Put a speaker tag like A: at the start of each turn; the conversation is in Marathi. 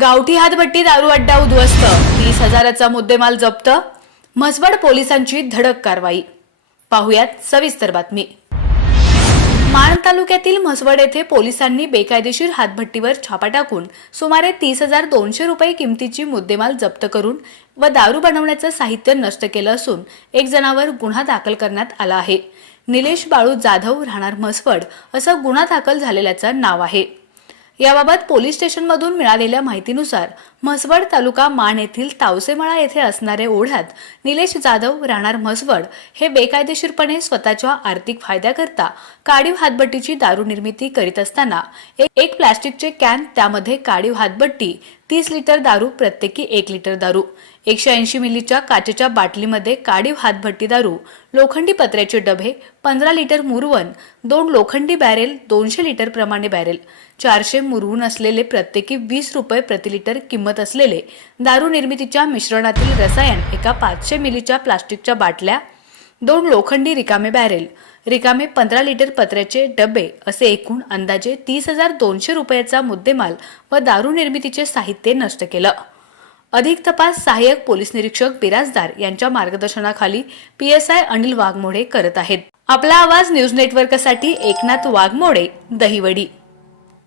A: गावठी हातभट्टी दारू अड्डा उद्ध्वस्त. तीस हजाराचा मुद्देमाल जप्त. म्हसवड पोलिसांची धडक कारवाई. पाहुयात सविस्तर बातमी. माण तालुक्यातील म्हसवड येथे पोलिसांनी बेकायदेशीर हातभट्टीवर छापा टाकून सुमारे तीस हजार दोनशे रुपये किमतीची मुद्देमाल जप्त करून व दारू बनवण्याचं साहित्य नष्ट केलं असून एक जणावर गुन्हा दाखल करण्यात आला आहे. निलेश बाळू जाधव राहणार म्हसवड असं गुन्हा दाखल झालेल्याचं नाव आहे. याबाबत पोलीस स्टेशनमधून मिळालेल्या माहितीनुसार म्हसवड तालुका मान येथील तावसेमळा येथे असणाऱ्या ओढ्यात निलेश जाधव राहणार म्हसवड हे बेकायदेशीरपणे स्वतःच्या आर्थिक फायद्याकरता काडीव हातभट्टीची दारू निर्मिती करीत असताना एक- प्लास्टिकचे कॅन त्यामध्ये काडीव हातभट्टी तीस लिटर दारू प्रत्येकी एक लिटर दारू एकशे ऐंशी मिलीच्या काचेच्या बाटलीमध्ये काडीव हातभट्टी दारू लोखंडी पत्र्याचे डबे पंधरा लिटर मुरवण दोन लोखंडी बॅरेल दोनशे लिटर प्रमाणे बॅरेल चारशे मुरवून असलेले प्रत्येकी वीस रुपये प्रति लिटर किंमत असलेले दारू निर्मितीच्या मिश्रणातील रसायन एका पाचशे मिलीच्या प्लास्टिकच्या बाटल्या दोन लोखंडी रिकामे बॅरेल रिकामे पंधरा लिटर पत्र्याचे डबे असे एकूण अंदाजे तीस हजार दोनशे रुपयाचा मुद्देमाल व दारू निर्मितीचे साहित्य नष्ट केलं. अधिक तपास सहाय्यक पोलीस निरीक्षक बिराजदार यांच्या मार्गदर्शनाखाली P S I Anil Waghmode करत आहेत. आपला आवाज न्यूज नेटवर्कसाठी एकनाथ वाघमोडे दहिवडी.